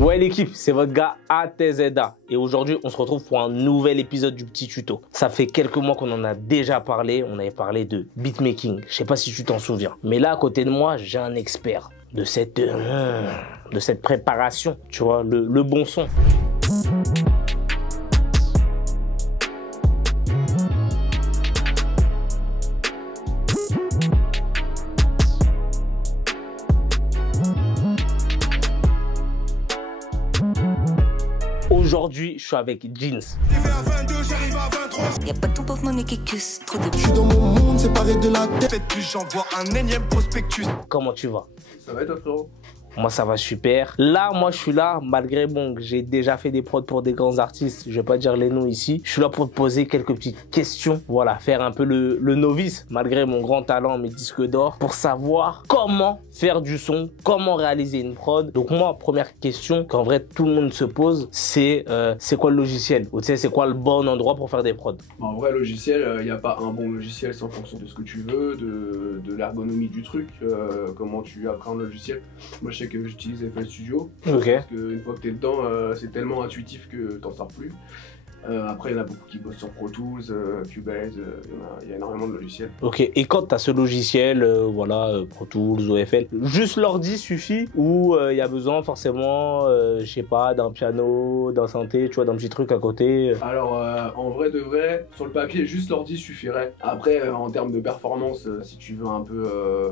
Ouais l'équipe, c'est votre gars ATZA et aujourd'hui on se retrouve pour un nouvel épisode du petit tuto. Ça fait quelques mois qu'on en a déjà parlé, on avait parlé de beatmaking, je sais pas si tu t'en souviens. Mais là à côté de moi, j'ai un expert de cette préparation, tu vois, le bon son. Aujourd'hui, je suis avec Jeans. Y'a pas de ton porte-monnaie qui cusse, trop de... Je suis dans mon monde séparé de la tête. Puis j'envoie un énième prospectus. Comment tu vas? Ça va et toi frérot? Moi ça va super. Là, moi je suis là, malgré bon, que j'ai déjà fait des prods pour des grands artistes, je vais pas dire les noms ici. Je suis là pour te poser quelques petites questions, voilà, faire un peu le novice, malgré mon grand talent, mes disques d'or, pour savoir comment faire du son, comment réaliser une prod. Donc moi, première question qu'en vrai tout le monde se pose, c'est quoi le logiciel? Ou tu sais, c'est quoi le bon endroit pour faire des prods? En vrai, logiciel, il n'y a pas un bon logiciel, c'est en fonction de ce que tu veux, de l'ergonomie du truc, comment tu apprends le logiciel. Moi je sais que j'utilise FL Studio, Ok. parce qu'une fois que t'es dedans, c'est tellement intuitif que t'en sors plus. Après, il y en a beaucoup qui bossent sur Pro Tools, Cubase, il y a énormément de logiciels. Ok, et quand tu as ce logiciel, Pro Tools, OFL, juste l'ordi suffit ou il y a besoin forcément, je sais pas, d'un piano, d'un synthé, tu vois, d'un petit truc à côté? Alors, en vrai de vrai, sur le papier, juste l'ordi suffirait. Après, en termes de performance, si tu veux un peu,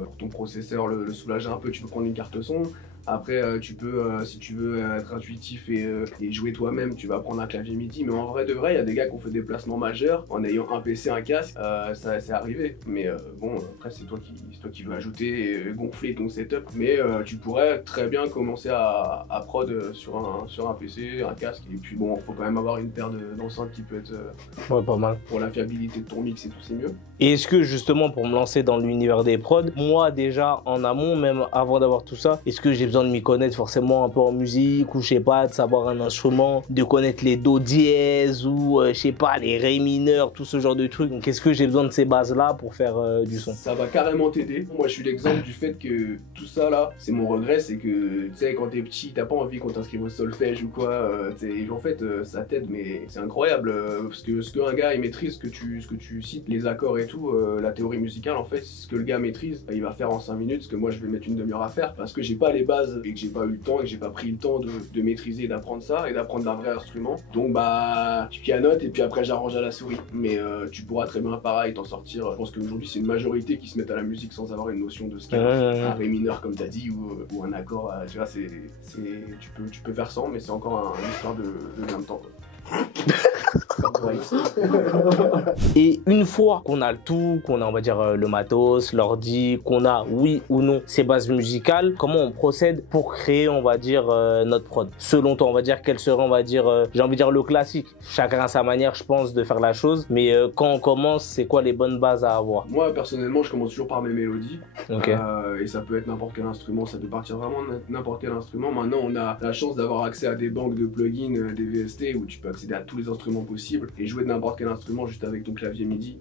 pour ton processeur le soulager un peu, tu peux prendre une carte son. Après, tu peux, si tu veux être intuitif et jouer toi-même, tu vas prendre un clavier MIDI. Mais en vrai de vrai, il y a des gars qui ont fait des placements majeurs en ayant un PC, un casque. Ça c'est arrivé. Mais bon, après, c'est toi qui veux ajouter et gonfler ton setup. Mais tu pourrais très bien commencer à prod sur un PC, un casque. Et puis bon, faut quand même avoir une paire d'enceintes qui peut être Ouais, pas mal. pour la fiabilité de ton mix et tout, c'est mieux. Et est-ce que justement, pour me lancer dans l'univers des prods, moi déjà en amont, même avant d'avoir tout ça, est-ce que j'ai besoin de m'y connaître forcément un peu en musique ou je sais pas, de savoir un instrument, de connaître les do dièse ou je sais pas, les ré mineurs, tout ce genre de trucs. Donc est-ce que j'ai besoin de ces bases-là pour faire du son? Ça va carrément t'aider. Moi, je suis l'exemple du fait que tout ça là, c'est mon regret, c'est que tu sais, quand t'es petit, t'as pas envie qu'on t'inscrive au solfège ou quoi. En fait, ça t'aide, mais c'est incroyable parce que ce qu'un gars il maîtrise, ce que tu cites, les accords et tout, la théorie musicale, en fait, ce que le gars maîtrise, il va faire en 5 minutes, ce que moi je vais mettre une demi-heure à faire parce que j'ai pas les bases et que j'ai pas eu le temps et que j'ai pas pris le temps de maîtriser et d'apprendre ça et d'apprendre d'un vrai instrument. Donc bah, tu pianotes et puis après j'arrange à la souris. Mais tu pourras très bien pareil t'en sortir. Je pense qu'aujourd'hui c'est une majorité qui se mettent à la musique sans avoir une notion de scale. Un ré mineur comme t'as dit ou un accord, tu vois, tu peux faire sans, mais c'est encore une histoire de gain de temps, quoi. Et une fois qu'on a le tout, qu'on a on va dire le matos, l'ordi, qu'on a oui ou non ces bases musicales, comment on procède pour créer on va dire notre prod? Selon toi on va dire quel serait on va dire j'ai envie de dire le classique. Chacun a sa manière je pense de faire la chose, mais quand on commence c'est quoi les bonnes bases à avoir? Moi personnellement je commence toujours par mes mélodies. Ok. Et ça peut être n'importe quel instrument, ça peut partir vraiment n'importe quel instrument. Maintenant on a la chance d'avoir accès à des banques de plugins, des VST où tu peux accéder à tous les instruments possibles et jouer de n'importe quel instrument juste avec ton clavier MIDI.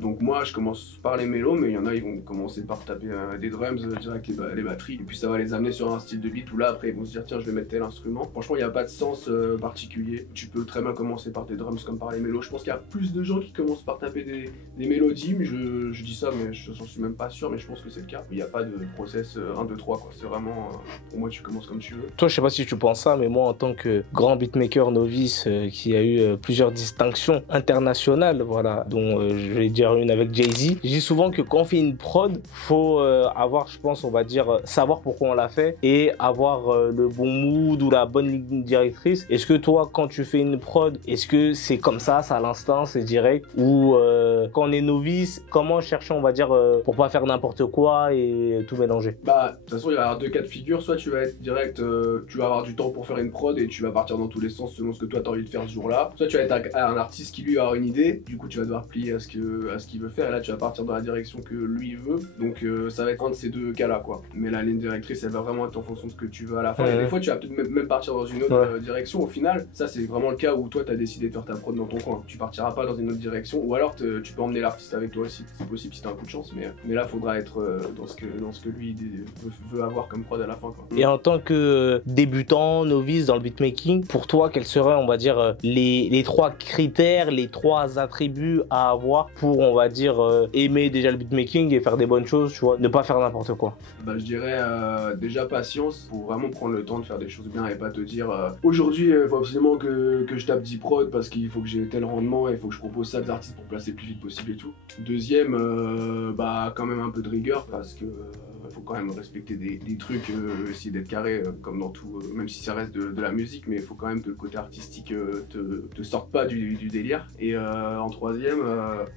Donc moi je commence par les mélos, mais il y en a ils vont commencer par taper des drums direct les batteries et puis ça va les amener sur un style de beat où là après ils vont se dire tiens je vais mettre tel instrument. Franchement il n'y a pas de sens particulier. Tu peux très bien commencer par tes drums comme par les mélos. Je pense qu'il y a plus de gens qui commencent par taper des mélodies, mais je dis ça mais je n'en suis même pas sûr, mais je pense que c'est le cas. Il n'y a pas de process 1, 2, 3 quoi. C'est vraiment pour moi tu commences comme tu veux. Toi je sais pas si tu penses ça, mais moi en tant que grand beatmaker novice qui a eu plusieurs distinctions internationales, voilà, dont je vais dire une avec Jay-Z. Je dis souvent que quand on fait une prod, faut avoir, je pense, on va dire, savoir pourquoi on l'a fait et avoir le bon mood ou la bonne ligne directrice. Est-ce que toi, quand tu fais une prod, est-ce que c'est comme ça, c'est à l'instant, c'est direct, ou quand on est novice, comment chercher, on va dire, pour pas faire n'importe quoi et tout mélanger? Bah, de toute façon, il va y avoir deux cas de figure. Soit tu vas être direct, tu vas avoir du temps pour faire une prod et tu vas partir dans tous les sens selon ce que toi t'as envie de faire faire ce jour-là. Soit tu vas être un artiste qui lui a une idée, du coup tu vas devoir plier à ce qu'il veut faire, et là tu vas partir dans la direction que lui veut. Donc ça va être un de ces deux cas-là, quoi. Mais la ligne directrice, elle va vraiment être en fonction de ce que tu veux à la fin. Et des fois tu vas peut-être même partir dans une autre direction. Au final, ça c'est vraiment le cas où toi tu as décidé de faire ta prod dans ton coin. Tu partiras pas dans une autre direction, ou alors tu peux emmener l'artiste avec toi aussi, c'est possible si t'as un coup de chance, mais là faudra être dans ce que lui veut avoir comme prod à la fin, quoi. Et en tant que débutant, novice dans le beatmaking, pour toi, quels seraient, on va dire, les 3 critères, les 3 attributs à avoir pour, on va dire, aimer déjà le beatmaking et faire des bonnes choses, tu vois, ne pas faire n'importe quoi? Bah, je dirais déjà patience, pour vraiment prendre le temps de faire des choses bien et pas te dire aujourd'hui il faut absolument que je tape 10 prods parce qu'il faut que j'ai tel rendement et il faut que je propose ça aux artistes pour placer le plus vite possible et tout. Deuxième, bah quand même un peu de rigueur parce que faut quand même respecter des trucs, essayer d'être carré comme dans tout, même si ça reste de la musique, mais il faut quand même que le côté artistique te sorte pas du délire. Et en troisième,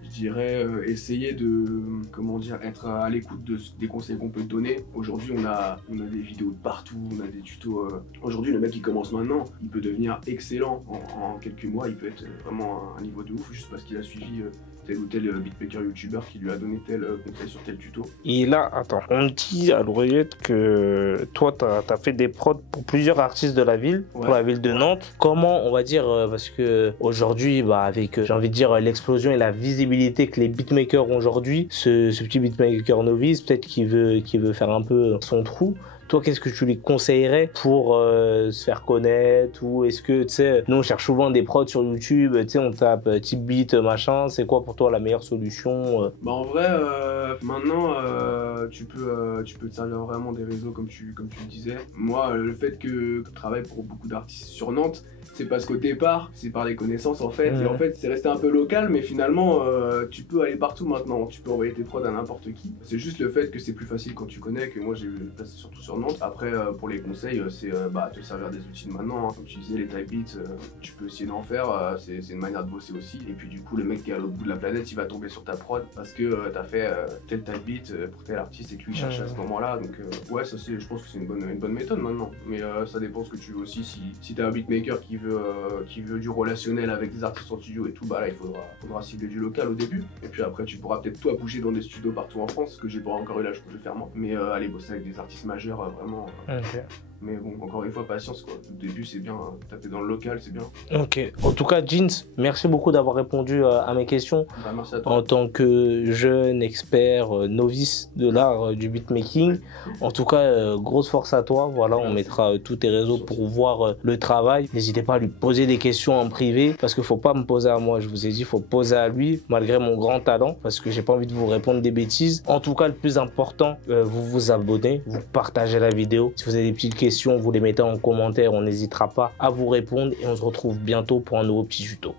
je dirais essayer de, comment dire, être à l'écoute des conseils qu'on peut te donner. Aujourd'hui on a des vidéos de partout, on a des tutos. Aujourd'hui le mec qui commence maintenant, il peut devenir excellent en quelques mois, il peut être vraiment à un niveau de ouf juste parce qu'il a suivi tel ou tel beatmaker youtubeur qui lui a donné tel conseil sur tel tuto. Et là, attends, on me dit à l'oreillette que toi, t'as fait des prods pour plusieurs artistes de la ville, pour la ville de Nantes. Comment, on va dire, parce que aujourd'hui, bah, avec, j'ai envie de dire, l'explosion et la visibilité que les beatmakers ont aujourd'hui, ce petit beatmaker novice, peut-être qu'il veut faire un peu son trou. Toi, qu'est-ce que tu lui conseillerais pour se faire connaître? Ou est-ce que, tu sais, nous on cherche souvent des prods sur YouTube, tu sais, on tape type beat, machin, c'est quoi pour toi la meilleure solution? Bah en vrai, maintenant, tu peux te servir vraiment des réseaux comme tu le disais. Moi, le fait que je travaille pour beaucoup d'artistes sur Nantes, c'est parce qu'au départ, c'est par les connaissances en fait, et en fait c'est resté un peu local, mais finalement tu peux aller partout maintenant, tu peux envoyer tes prods à n'importe qui. C'est juste le fait que c'est plus facile quand tu connais, que moi j'ai placé surtout sur Nantes. Après pour les conseils, c'est te servir des outils de maintenant, hein. Comme tu disais, les type beats, tu peux essayer d'en faire, c'est une manière de bosser aussi. Et puis du coup le mec qui est à l'autre bout de la planète, il va tomber sur ta prod parce que t'as fait tel type beat pour tel artiste et que lui cherche à ce moment-là. Donc ouais, ça je pense que c'est une bonne méthode maintenant. Mais ça dépend ce que tu veux aussi. Si t'as un beatmaker qui veut du relationnel avec des artistes en studio et tout, bah là il faudra cibler du local au début. Et puis après tu pourras peut-être toi bouger dans des studios partout en France, que j'ai pas encore eu l'âge de faire moi. Mais aller bosser avec des artistes majeurs vraiment. Okay. Mais bon, encore une fois, patience quoi. Au début c'est bien, taper dans le local c'est bien. Ok. En tout cas, Jeans, merci beaucoup d'avoir répondu à mes questions. Bah, merci à toi. En tant que jeune expert novice de l'art du beatmaking, en tout cas, grosse force à toi. Voilà, on mettra tous tes réseaux pour voir le travail. N'hésitez pas à lui poser des questions en privé parce qu'il faut pas me poser à moi. Je vous ai dit, il faut poser à lui malgré mon grand talent parce que j'ai pas envie de vous répondre des bêtises. En tout cas, le plus important, vous vous abonnez, vous partagez la vidéo. Si vous avez des petites questions, vous les mettez en commentaire, on n'hésitera pas à vous répondre et on se retrouve bientôt pour un nouveau petit tuto.